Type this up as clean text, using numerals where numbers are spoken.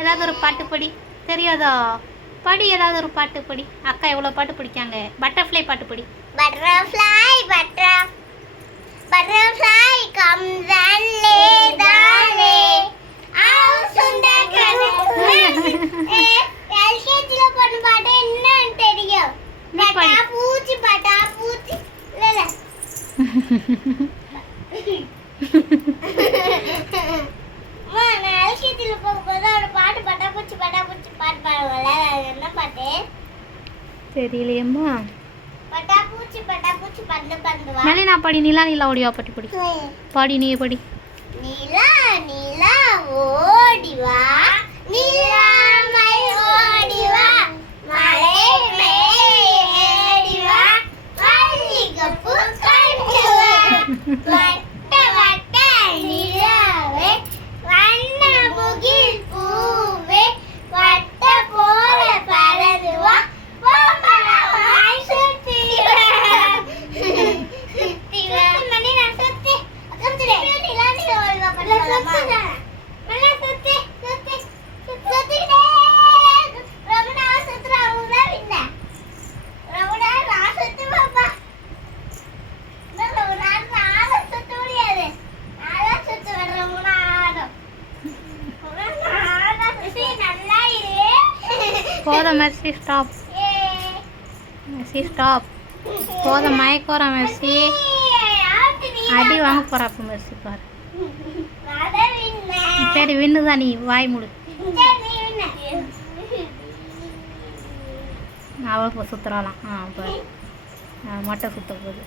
ஏதாவது ஒரு பாட்டு படி. தெரியாதா? படி, ஏதாவது ஒரு பாட்டு படி. அக்கா எவ்வளோ பாட்டு படிக்காங்க. பட்டர்ஃப்ளை பாட்டு படி. Butterfly, butterfly comes and lay down lay. How sundar LKG பண்ண பாட்டு என்னன்னு தெரியும்? பட்டாப்பூச்சி பட்டாப்பூச்சி இல்ல நான் LKG போகும்போது ஒரு பாட்டு பட்டாப்பூச்சி பட்டாப்பூச்சி பாட்டு பாடுவாங்கல்ல, அது என்ன பாட்டு தெரியலையம்மா. பட்டாப்பூச்சி பட்டாப்பூச்சி பந்து பந்து வா. மேலே நான் படி. நிலா நிலா ஓடிவா பாட்டு படி. பாடி, நீ படி. நிலா நிலா ஓடி வா, நிலாமை ஓடி வா, மலை மேடி வா, மல்லிகைப்பூ கண்டு வா, வட்ட வட்ட நிலாவே, வண்ண முகில் பூவே, வட்ட போல பறந்து வா, ஓமனமாய் சுத்தி வா. சுத்தி வா மணி நான் சுத்தி அக்கம்திரே நிலா நிலா ஓடி வா பண்ணலாமா? நல்லா சுத்தி சுத்தி சுத்திட்டே ரொம்ப நேரம் சுத்துறாங்க இல்ல ரொம்ப நேரம் நான் சுத்து பாப்பா. ரொம்ப நேரம் நான் சுத்த முடியாது. நான் சுத்துவேன் ரொம்ப நேரம். நல்லா இரு. போதும் மெர்சி, ஸ்டாப். Mercy stop. போதும், மயக்கோற மெர்சி. அடி வாங்க போறா அப்போ மெர்சி பாரு. சரி, வின்னுதான். நீ வாய் முடு. அவள் சுத்துறாளாம். பாரு, மட்டை சுத்த போகுது.